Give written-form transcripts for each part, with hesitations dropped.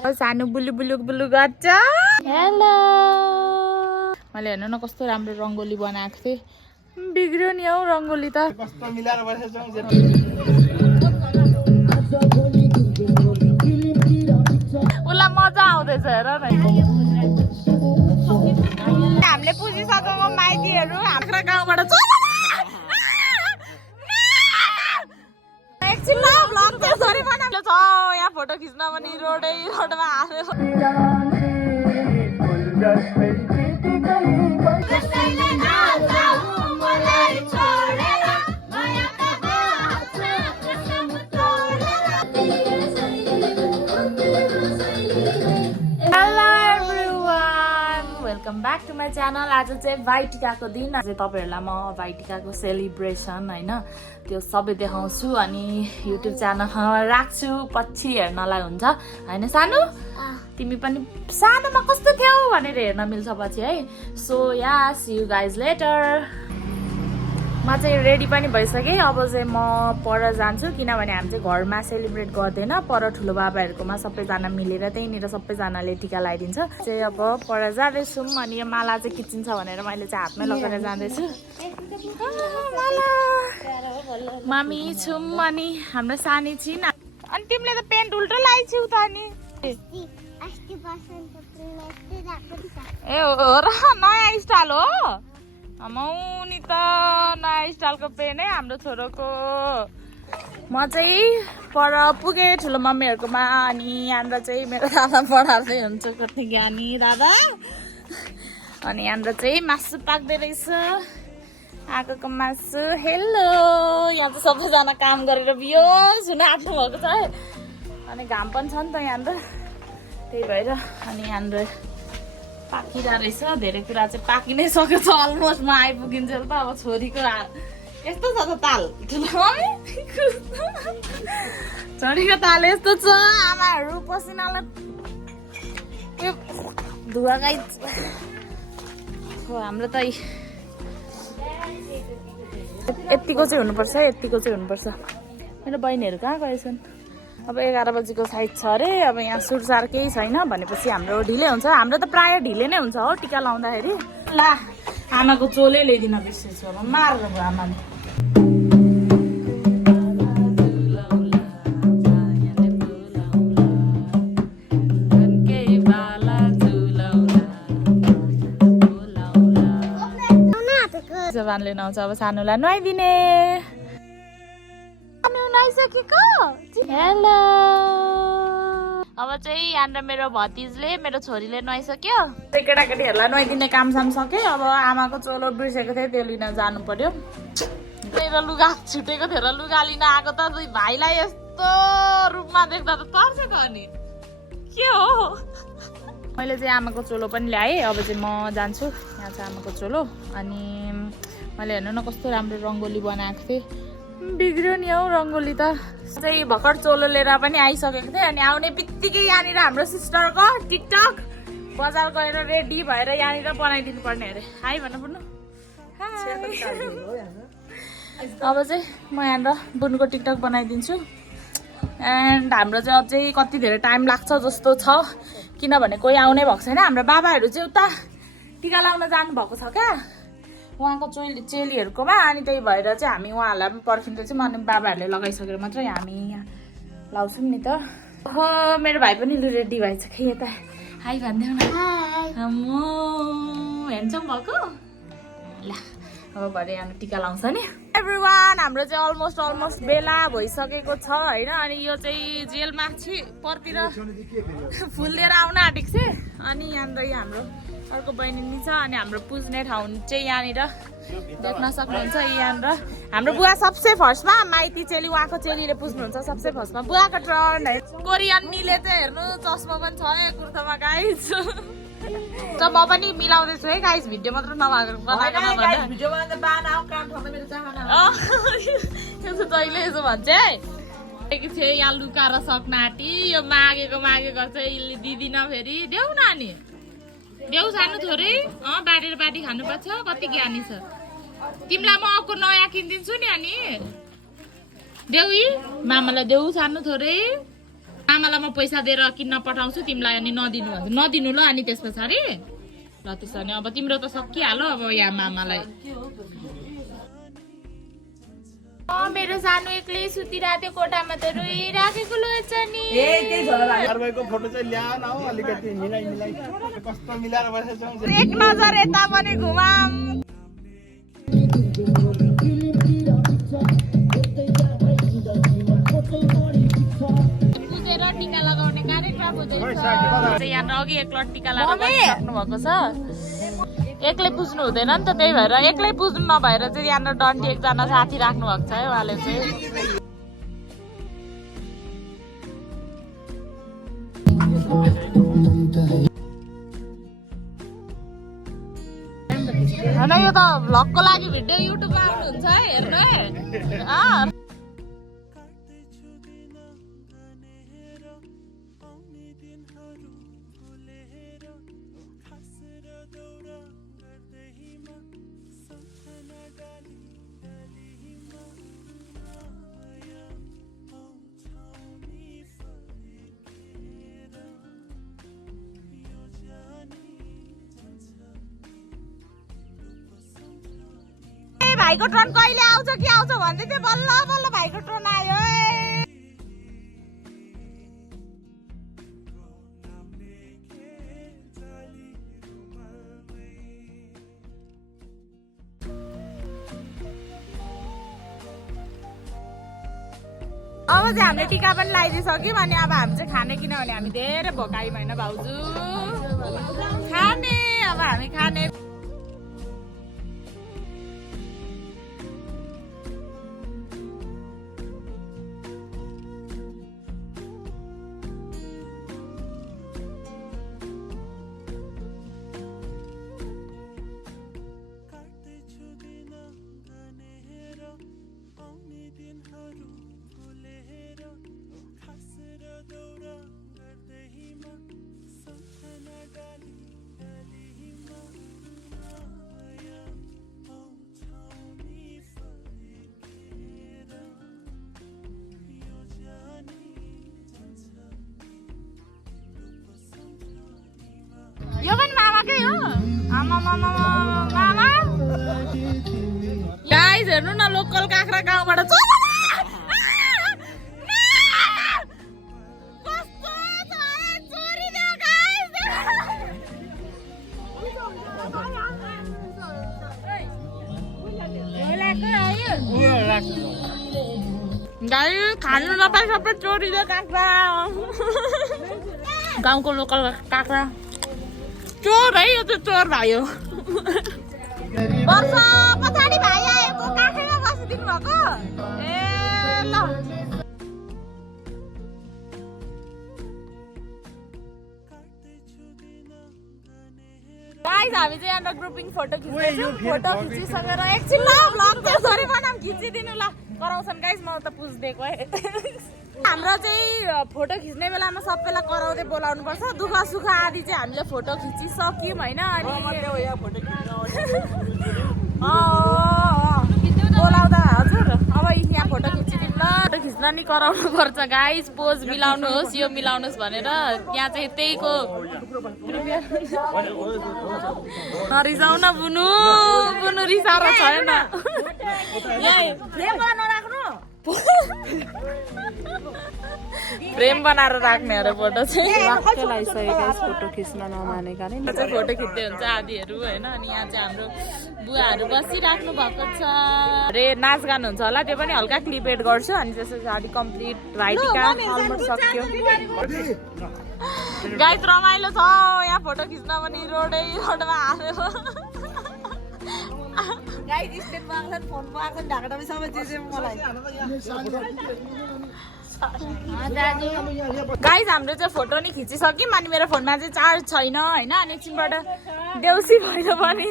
सानो blue blue blue गर्छ। Hello मैले हेर्नु न कस्तो राम्रो रङ्गोली बनाएको थिएँ। बिग्रियो नि हौ रङ्गोली त। कस्तो मिलाएर बसेछौ उसलाई मजा आउँदैछ हेर न। हामीले पुजिसकेको माइतीहरू हाम्रो गाउँबाट एकछिन ल भ्लग त्यसरी बनाएको छ। यहाँ फोटो खिच्न पनि रोडमा हालेर welcome back to my channel. आज चाहिँ भाइटिकाको दिन। आज तपाईँहरूलाई म भाइटिकाको सेलिब्रेसन होइन त्यो सबै देखाउँछु अनि युट्युब च्यानलमा राख्छु, पछि हेर्नलाई हुन्छ होइन। सानो तिमी पनि सानोमा कस्तो थियौ भनेर हेर्न मिल्छ पछि है। So yeah see you guys later. म चाहिँ रेडी पनि भइसकेँ। अब चाहिँ म पर जान्छु किनभने हामी चाहिँ घरमा सेलिब्रेट गर्दैन, पर ठुलो बाबाहरूकोमा सबैजना मिलेर त्यहीँनिर सबैजनाले टिका लगाइदिन्छ। चाहिँ अब पर जाँदैछौँ अनि यो माला चाहिँ किचिन्छ भनेर मैले चाहिँ हातमै लगाएर जाँदैछु। मामी छुम अनि हाम्रो सानी छिन्। अनि तिमीले त पेन्ट उल्टो लगाइछौ त अनि। ए हो र नयाँ स्टाइल हो मौनी त नयाँ स्टाइलको पेन है हाम्रो छोरोको। म चाहिँ पर पुगेँ ठुलो मम्मीहरूकोमा अनि यहाँनिर चाहिँ मेरो दादा पढाउँदै हुन्छ कति ज्ञानी दादा। अनि यहाँनिर चाहिँ मासु पाक्दै रहेछ, आगोको मासु। हेलो यहाँ चाहिँ सबैजना काम गरेर बियोस हुन आँट्नु भएको छ है। अनि घाम पनि छ नि त यहाँनिर, त्यही भएर अनि यहाँनिर पाकिरहेको रहेछ। धेरै कुरा चाहिँ पाकि नै सकेको छ अलमोस्ट। म आइपुगिन्छु त अब छोरीको यस्तो छ त ताल ठुलो छोरीको ताल यस्तो छ। आमाहरू पसिनालाई यो धुवा गाई हो हाम्रो त यतिको चाहिँ हुनुपर्छ, यतिको चाहिँ हुनुपर्छ। मेरो बहिनीहरू कहाँ गएछन्? अब 11 बजीको साइड छ अरे। अब यहाँ सुरसार केही छैन भनेपछि हाम्रो ढिलै हुन्छ। हाम्रो त प्रायः ढिलै नै हुन्छ हो टिका लाउँदाखेरि। ला आमाको चोलै ल्याइदिन बिर्सेछु, अब मार्नु भयो आमाले। जवानले नुहाउँछ अब सानोलाई नुहाइदिने। हेलो अब चाहिँ यहाँनिर मेरो भतिजले मेरो छोरीले नुहाइसक्यो। केटाकेटीहरूलाई नुहाइदिने कामसाम सक्यो। अब आमाको चोलो बिर्सेको थिएँ त्यो लिन जानु पर्यो। त्यही लुगा छुटेको थियो र लुगा लिन आएको त भाइलाई यस्तो रूपमा देख्दा त तर्छ त अनि के हो। मैले चाहिँ आमाको चोलो पनि ल्याएँ। अब चाहिँ म जान्छु। यहाँ चाहिँ आमाको चोलो अनि मैले हेर्नु न कस्तो राम्रो रङ्गोली बनाएको थिएँ। बिग्रियो नि हौ रङ्गोली त। चाहिँ भर्खर चोलो लिएर पनि आइसकेको थिएँ अनि आउने बित्तिकै यहाँनिर हाम्रो सिस्टरको टिकटक बजार गएर रेडी भएर यहाँनिर बनाइदिनु पर्ने अरे। हाई भन्नु पर्नु। अब चाहिँ म यहाँनिर बुनको टिकटक बनाइदिन्छु। एन्ड हाम्रो चाहिँ अझै कति धेरै टाइम लाग्छ जस्तो छ किनभने कोही आउनै भएको छैन। हाम्रो बाबाहरू चाहिँ उता टिका लाउन जानुभएको छ क्या उहाँको चेलीहरूकोमा। अनि त्यही भएर चाहिँ हामी उहाँहरूलाई पनि पर्खिँदै चाहिँ अनि बाबाहरूले लगाइसकेर मात्रै हामी यहाँ लाउँछौँ नि त। हो मेरो भाइ पनि लु रेडी भएछ खै यता हाई भनिदेऊ न। हेर्छौँ भएको ल अब भरे यहाँ टिका लाउँछ नि। एभ्रिवान हाम्रो चाहिँ अलमोस्ट बेला भइसकेको छ होइन। अनि यो चाहिँ जेलमा परतिर फुल लिएर आउन आँटेको छ। अनि यहाँनिर हाम्रो अर्को बहिनी छ अनि हाम्रो पुज्ने ठाउँ चाहिँ यहाँनिर देख्न सक्नुहुन्छ। यहाँनिर हाम्रो बुवा सबसे फर्स्टमा माइती चेली उहाँको चेलीले पुज्नुहुन्छ सबसे फर्स्टमा बुवाको टर्न है। कोरियन निले चाहिँ हेर्नु चस्मा पनि छ है कुर्तामा गाइज। त म पनि मिलाउँदैछु है गाइज भिडियो मात्र नभएको जहिले यसो भन्छ है। यहाँ लुकाएर सक्न आँटी यो मागेको गर्छ यसले दिदिन फेरि देऊ न अनि देऊ सानो छोरी। बाँडेर बाटी खानुपर्छ कति ज्ञानी छ। तिमीलाई म अर्को नयाँ किनिदिन्छु नि अनि देऊ मामालाई देऊ सानो छोरी। आमालाई म पैसा दिएर किन्न पठाउँछु तिमीलाई अनि नदिनु ल अनि त्यस पछाडि ल त्यसो भने अब तिम्रो त सकिहाल्यो अब यहाँ मामालाई मेरो सानो एक्लै सुतिरहेको थियो कोठामा त रोइराखेको लोछ नि एक नजर यता पनि घुमाम पुजेर टिका लगाउने कार्यक्रम हुँदैछ यहाँ अघि एकलट टिका लगाइसक्नु भएको छ एक्लै पुज्नु हुँदैन नि त त्यही भएर एक्लै पुज्नु नभएर चाहिँ यहाँ डन्टी एकजना साथी राख्नु भएको छ है उहाँले चाहिँ होइन यो त भ्लगको लागि भिडियो युट्युबमा आउनुहुन्छ है हेर्नु भाइको ट्रन कहिले आउँछ कि आउँछ भन्दै थियो बल्ल बल्ल भाइको ट्रन आयो अब चाहिँ हामीले टिका पनि लगाइदिइसक्यौँ अनि अब हामी चाहिँ खाने किनभने हामी धेरै भोकायौँ होइन भाउजू खाने अब हामी खाने यो पनि मामाकै हो आमा गाइस हेर्नु न लोकल काँक्रा गाउँबाट गाइस खानु नपाए सबै चोरिदियो काँक्रा गाउँको लोकल काँक्रा चोर है यो चाहिँ चोर भयो वर्ष पछाडि भाइ आएको काठैमा बसिदिनु भएको ए ल गाइस हामी चाहिँ यहाँ ग्रुपिङ फोटो खिच्दैछौँ फोटो खिचिसकेर एकछिन ल भ्लग त्यसरी बनाम खिचिदिनु ल कराउँछन् गाइस म त पुछ्दिएको है हाम्रो चाहिँ फोटो खिच्ने बेलामा सबैलाई कराउँदै बोलाउनु पर्छ दुःख सुख आदि चाहिँ हामीले फोटो खिचिसक्यौँ होइन अनि बोलाउँदा हजुर अब यहाँ फोटो खिचिदिउँ ल फोटो खिच्न नि कराउनु पर्छ गाइस पोज मिलाउनुहोस् यो मिलाउनुहोस् भनेर यहाँ चाहिँ त्यहीको नरिसाउ न बुनु बुनु रिसाएर छैन फ्रेम बनाएर राख्ने अरे फोटो चाहिँ लगाइसकेको फोटो खिच्न नमानेका चाहिँ फोटो खिच्दै हुन्छ आदिहरू होइन अनि यहाँ चाहिँ हाम्रो बुवाहरू बसिराख्नु भएको छ अरे नाचगान हुन्छ होला त्यो पनि हल्का क्लिप एड गर्छु अनि त्यसो पछाडि कम्प्लिट भाइटिका अलमोस्ट सक्यो गाइस रमाइलो छ यहाँ फोटो खिच्न पनि रोडमा हालेर गाइस स्टेटमा आउँछ फोनमा आएको ढाकामा सबै जे मलाई गाइस हाम्रो चाहिँ फोटो नि खिचिसक्यौँ अनि मेरो फोनमा चाहिँ चार्ज छैन होइन अनि एकछिनबाट देउसी भैलो पनि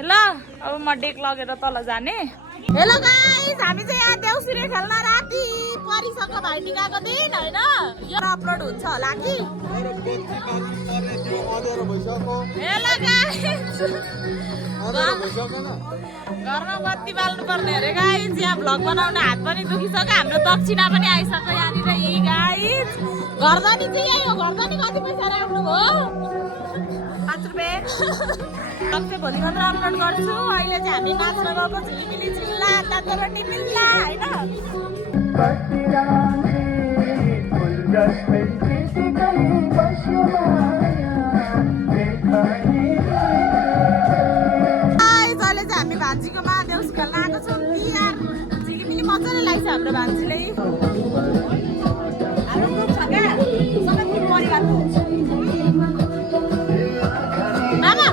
ल अब म डेक लगेर तल जाने हेलो गाइस, हामी चाहिँ यहाँ देउसिरे खेल्न राति परिसक्यो भाइटिकाको दिन होइन। यो अपलोड हुन्छ होला कि। हेलो गाइस, घरमा बत्ती बाल्नु पर्ने अरे गाइस। यहाँ भ्लग बनाउन हात पनि दुखिसक्यो, हाम्रो दक्षिणा पनि आइसक्यो यहाँनिर। यी गाइस घरदानी चाहिँ यही हो। घरदानी कति पैसा राख्नु हो? 5 रुपियाँ। चाहिँ भोलि मात्र अपलोड गर्छु। अहिले चाहिँ हामी नाच्न गएको झिलिमिली चिल्ला तातो रोटी मिल्ला होइन। अहिले चाहिँ हामी भान्जीकोमा देउसी खेल्न आएको छौँ। यार झिलिमिली मजाले लाग्छ हाम्रो भान्जीले। हाम्रो ग्रुप छ क्या, सबै ग्रुप परिवारको। मामा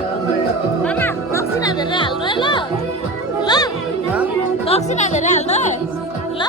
मामा दक्षिणा धेरै हाल्नु है। ल ल दक्षिणा धेरै हाल्नु है। ल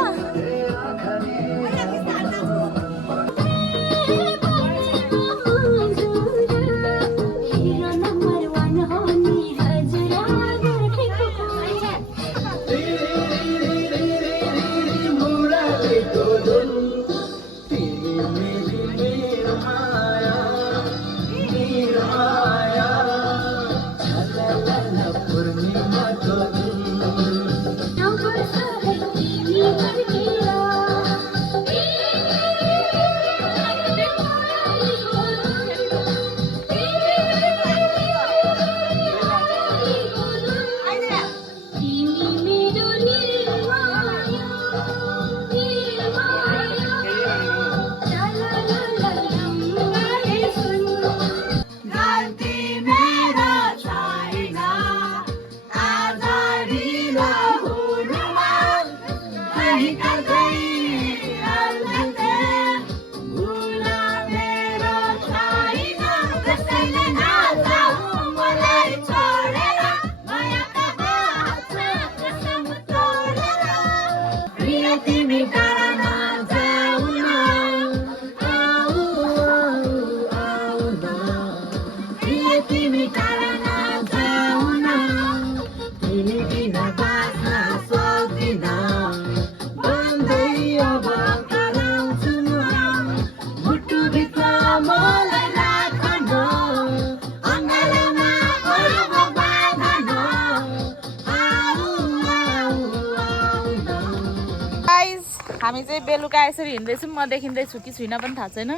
हामी चाहिँ बेलुका यसरी हिँड्दैछौँ। म देखिँदैछु कि छुइनँ पनि थाहा छैन।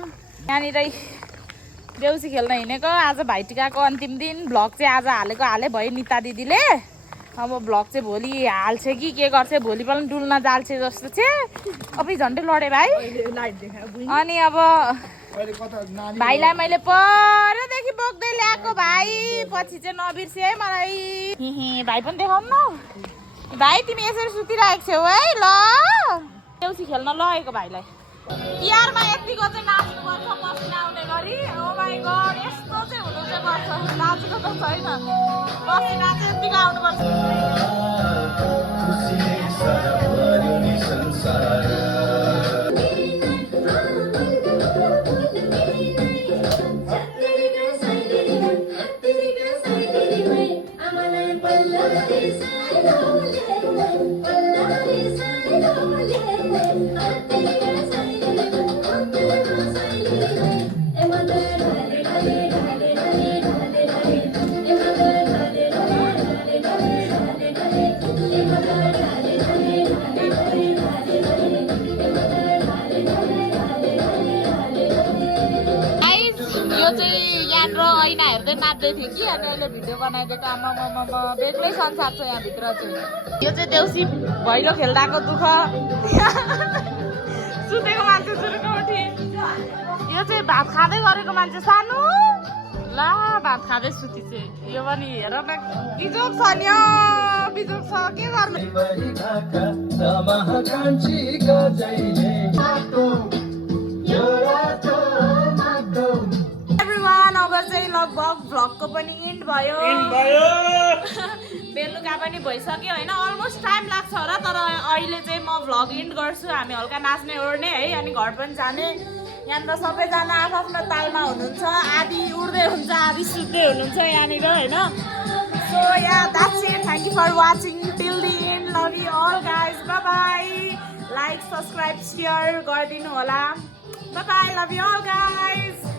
यहाँनिर देउसी खेल्न हिँडेको। आज भाइटिकाको अन्तिम दिन। भ्लग चाहिँ आज हाले भयो निता दिदीले। अब भ्लग चाहिँ भोलि हाल्छ कि के गर्छ, भोलि पनि डुल्न जाल्छ जस्तो चाहिँ। अब झन्डै लडे भाइ। अनि अब भाइलाई मैले परदेखि बोक्दै ल्याएको भाइ। पछि चाहिँ नबिर्से है मलाई। भाइ पनि देखाउनु न। भाइ तिमी यसरी सुतिरहेको छौ है। ल देउसी खेल्न लगेको भाइलाई। तिहारमा यतिको चाहिँ नाच्नुपर्छ पसिना आउने गरी। ओ माई गड, यस्तो चाहिँ हुनु चाहिँ पर्छ। नाचेको त छैन, पसिना चाहिँ यतिको आउनुपर्छ। ऐना हेर्दै नाच्दै थियो कि। अनि अहिले भिडियो बनाइदिएको। आमा बेग्लै संसार छ यहाँभित्र चाहिँ। यो चाहिँ देउसी भैलो खेल्दाको दुःख। सुतेको मान्छे सुरुको उठे। यो चाहिँ भात खाँदै गरेको मान्छे सानो। ला भात खाँदै सुति चाहिँ। यो पनि हेर न बिजोक छ नि। बिजोक छ के गर्नु। चाहिँ लगभग भ्लगको पनि इन्ड भयो। बेलुका पनि भइसक्यो होइन। अलमोस्ट टाइम लाग्छ होला, तर अहिले चाहिँ म भ्लग इन्ड गर्छु। हामी हल्का नाच्ने ओर्ने है, अनि घर पनि जाने। यहाँनिर सबैजना आफ्नो तालमा हुनुहुन्छ। आधी उड्दै हुन्छ, आधी सुत्दै हुनुहुन्छ यहाँनिर होइन। So yeah, that's it. Thank you for watching till the end. Love you all guys. Bye bye. Like, subscribe, share, gardinu hola. Bye bye. Love you all guys.